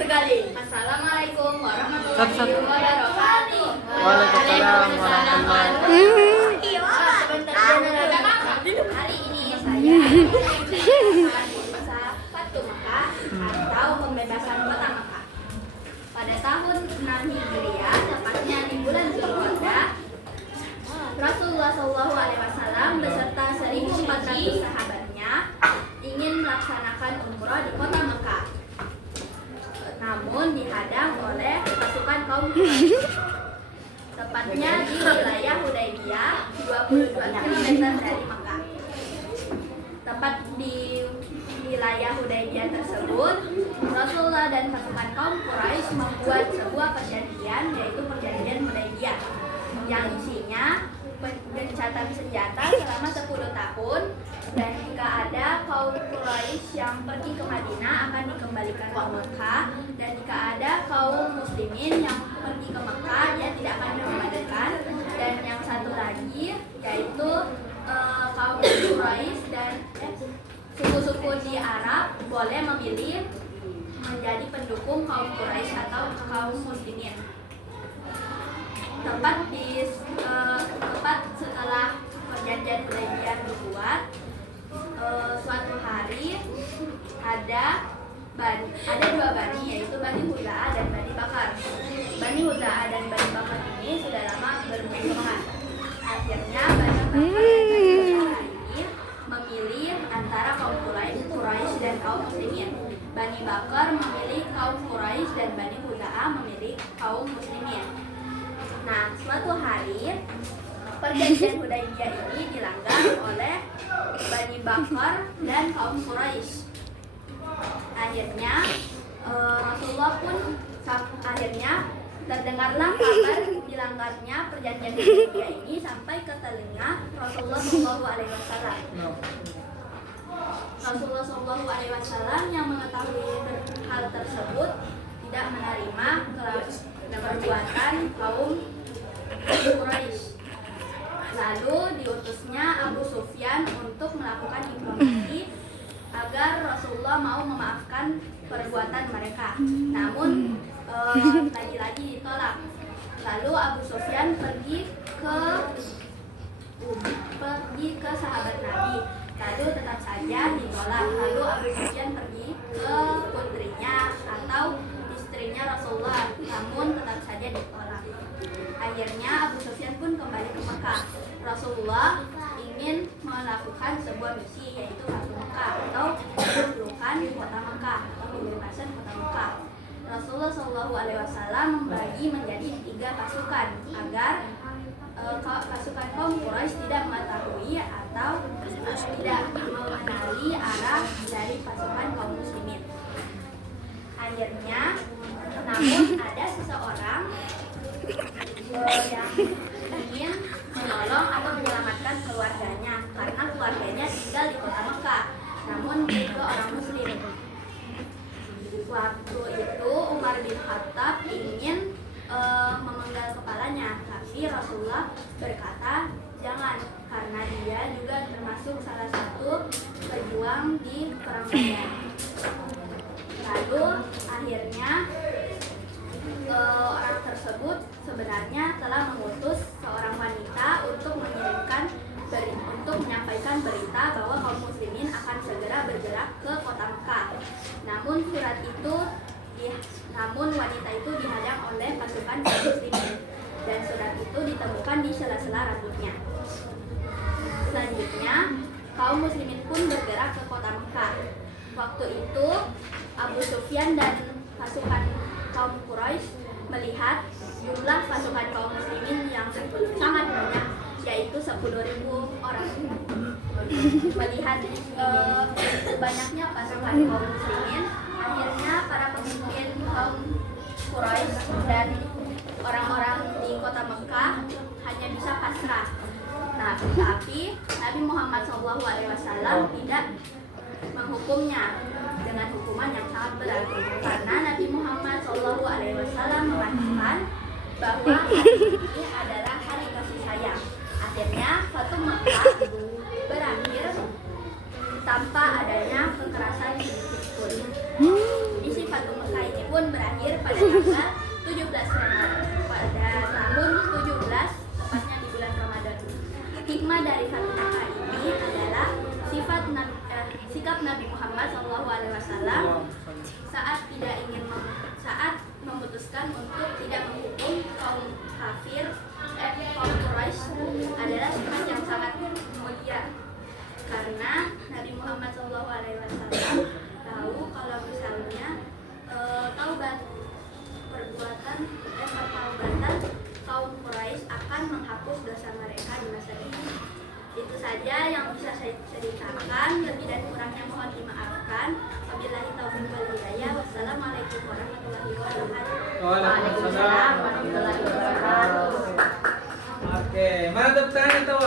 sekali. Assalamualaikum warahmatullahi Satu-satu. wabarakatuh. Waalaikumsalam warahmatullahi Hari ini saya akan berusaha Fatu Mekah atau pembebasan kota Mekah. Pada tahun 6 Hijriah, tepatnya di bulan Zulhijjah, Rasulullah SAW beserta 1.400 sahabatnya ingin melaksanakan umroh di kota Mekah. Namun dihadang oleh pasukan kaum Quraisy. Tepatnya di wilayah Hudaybiyah, 22 km dari Mekah. Tepat di wilayah Hudaybiyah tersebut, Rasulullah dan pasukan kaum Quraisy membuat sebuah perjanjian, yaitu perjanjian Hudaybiyah, yang isinya gencatan senjata selama 10 tahun, dan jika ada kaum Quraisy yang pergi ke Madinah akan dikembalikan ke Mekah, dan jika ada kaum muslimin yang pergi ke Mekah dia tidak akan dikembalikan. Dan yang satu lagi yaitu kaum Quraisy dan suku-suku di Arab boleh memilih menjadi pendukung kaum Quraisy atau kaum muslimin. Tepat setelah perjanjian Hudaybiyah dibuat, suatu hari ada dua bani, yaitu Bani Huda'ah dan Bani Bakar. Bani Huda'ah dan Bani Bakar ini sudah lama bermusuhan. Akhirnya Bani Bakar dan Bani Huda'ah ini memilih antara kaum Quraisy dan kaum muslimin. Bani Bakar memilih kaum Quraisy dan Bani Huda'ah memilih kaum muslimin. Nah, suatu hari perjanjian Hudaybiyah ini dilanggar oleh Bani Bakar dan kaum Quraisy. Akhirnya Rasulullah pun terdengarlah kabar dilanggarnya perjanjian Hudaybiyah ini sampai ke telinga Rasulullah SAW. Rasulullah SAW yang mengetahui hal tersebut tidak menerima perbuatan kaum Quraisy. Lalu diutusnya Abu Sufyan untuk melakukan diplomasi agar Rasulullah mau memaafkan perbuatan mereka. Namun lagi-lagi ditolak. Lalu Abu Sufyan pergi ke sahabat Nabi. Lalu tetap saja ditolak. Lalu Abu Sufyan pergi ke putrinya atau istrinya Rasulullah, namun tetap saja ditolak. Akhirnya Abu Sufyan pun kembali ke Mekah. Rasulullah ingin melakukan sebuah misi, yaitu Fatu Mekah atau menaklukkan kota Mekah atau pembebasan kota Mekah. Rasulullah SAW membagi menjadi 3 pasukan agar pasukan kaum Quraisy tidak mengetahui atau tidak mengenali arah dari pasukan kaum muslimin. Akhirnya, namun ada seseorang yang ingin menolong atau menyelamatkan keluarganya, karena keluarganya tinggal di kota Mekah, namun juga orang muslim. Waktu itu Umar bin Khattab ingin memenggal kepalanya, tapi Rasulullah berkata jangan, karena dia juga termasuk salah satu pejuang di perang Badar. Lalu akhirnya orang tersebut sebenarnya telah mengutus seorang wanita untuk menyampaikan berita bahwa kaum muslimin akan segera bergerak ke kota Mekah. Namun wanita itu dihadang oleh pasukan kaum muslimin, dan surat itu ditemukan di sela-sela rambutnya. Selanjutnya kaum muslimin pun bergerak ke kota Mekah. Waktu itu Abu Sufyan dan pasukan kaum Quraisy melihat jumlah pasukan kaum muslimin yang sangat banyak, yaitu 10.000 orang. Melihat banyaknya pasukan kaum muslimin, akhirnya para pemimpin kaum Quraisy dan orang-orang di kota Mekah hanya bisa pasrah. Nah, tapi Nabi Muhammad SAW tidak menghukumnya dengan hukuman yang sangat berat, karena Nabi Muhammad SAW mengatakan bahwa hari ini adalah hari kasih sayang. Akhirnya Fatu Mekah berakhir tanpa adanya kekerasan sedikit pun. Isi Fatu Mekah ini pun pun berakhir pada tanggal 17 Ramadan pada tahun 17 tepatnya di bulan Ramadan. Hikmah dari Fatu Makkah ini adalah sikap Nabi Muhammad SAW saat memutuskan untuk tidak menghukum kaum kafir kaum Quraisy adalah sifat yang sangat mulia, karena Nabi Muhammad SAW tahu kalau misalnya pertaubatan kaum Quraisy akan menghapus dosa mereka di masa depan. Itu saja yang bisa saya ceritakan, lebih dan kurangnya mohon dimaafkan. Wabillahi taufiq wal hidayah. Wassalamualaikum warahmatullahi wabarakatuh. Waalaikumsalam warahmatullahi wabarakatuh. Oke, mana tepuk tangan itu?